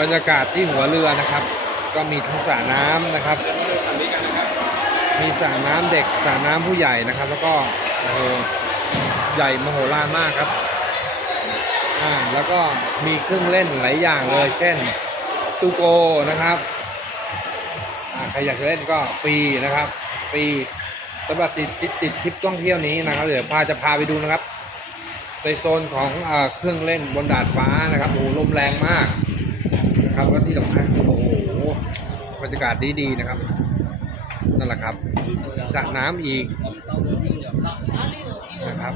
บรรยากาศที่หัวเรือนะครับ ก็มีทั้งสระน้ำนะครับ มีสระน้ำเด็กสระน้ำผู้ใหญ่นะครับ แล้วก็โอ้โหใหญ่มโหฬารมากครับอ่าแล้วก็มีเครื่องเล่นหลายอย่างเลย เช่นตูโกนะครับใครอยากเล่นก็ฟรีนะครับฟรีสำหรับติดติดติดทริปท่องเที่ยวนี้นะครับ เดี๋ยวพาจะพาไปดูนะครับในโซนของเอเครื่องเล่นบนดาดฟ้านะครับโอ้ลมแรงมาก ครับแล้วที่สำคัญโอ้โหบรรยากาศดีๆนะครับนั่นแหละครับสระน้ำอีกนะครับ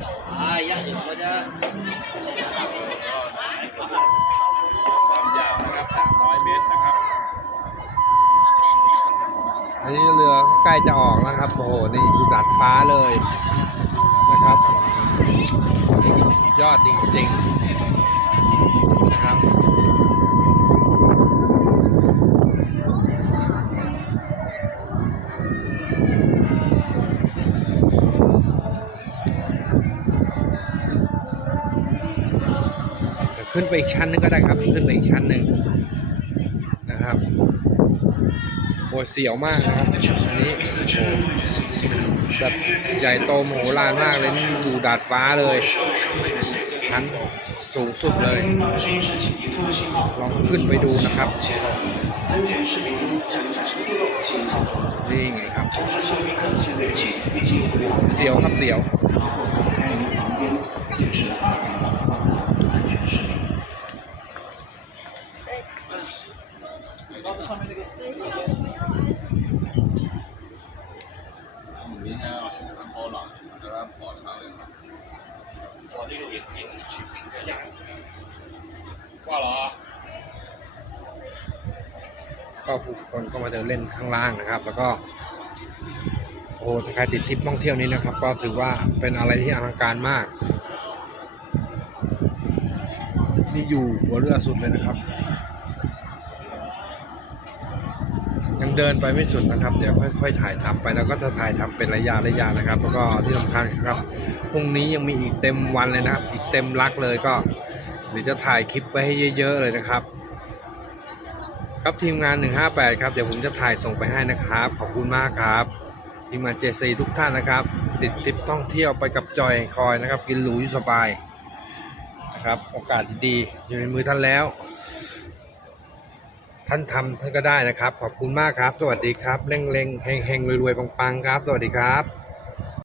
ความยาวนะครับ300 เมตรนะครับ อันนี้เรือใกล้จะออกแล้วครับ โอ้โห นี่ดูดัดฟ้าเลยนะครับ ยอดจริง ๆ นะครับ ขึ้นไปอีกชั้นหนึงก็ได้ครับ ขึ้นไปอีกชั้นหนึ่งนะครับโอ้เสียวมากนะครับ อันนี้โหแบบใหญ่โตโมโหฬารมากเลยนี่อยู่ดาดฟ้าเลย ชั้นสูงสุดเลย ลองขึ้นไปดูนะครับ นี่ไงครับ เสียวครับเสียว 我这个眼睛去盯着两挂了啊！ ก็ผู้คนก็มาเดินเล่นข้างล่างนะครับ แล้วก็โอ้ถ้าใครติดทริปท่องเที่ยวนี้นะครับ ก็ถือว่าเป็นอะไรที่อลังการมาก นี่อยู่หัวเรือสุดเลยนะครับ ยังเดินไปไม่สุดนะครับ เดี๋ยวค่อย ๆ ถ่ายทำไปแล้วก็จะถ่ายทำเป็นระยะระยะนะครับ แล้วก็ที่สำคัญครับพรุ่งนี้ยังมีอีกเต็มวันเลยนะครับ อีกเต็มลักเลยก็เดี๋ยวจะถ่ายคลิปไว้ให้เยอะ ๆ เลยนะครับ ครับทีมงาน 158 ครับ เดี๋ยวผมจะถ่ายส่งไปให้นะครับ ขอบคุณมากครับ ทีมงานเจซีทุกท่านนะครับ ติดทริปท่องเที่ยวไปกับจอยแห่งคอยนะครับ กินหรูอยู่สบายนะครับ โอกาสดีๆอยู่ในมือท่านแล้ว ท่านทำท่านก็ได้นะครับ ขอบคุณมากครับ สวัสดีครับเร่งเร่งเฮงๆรวยๆปังๆครับ สวัสดีครับ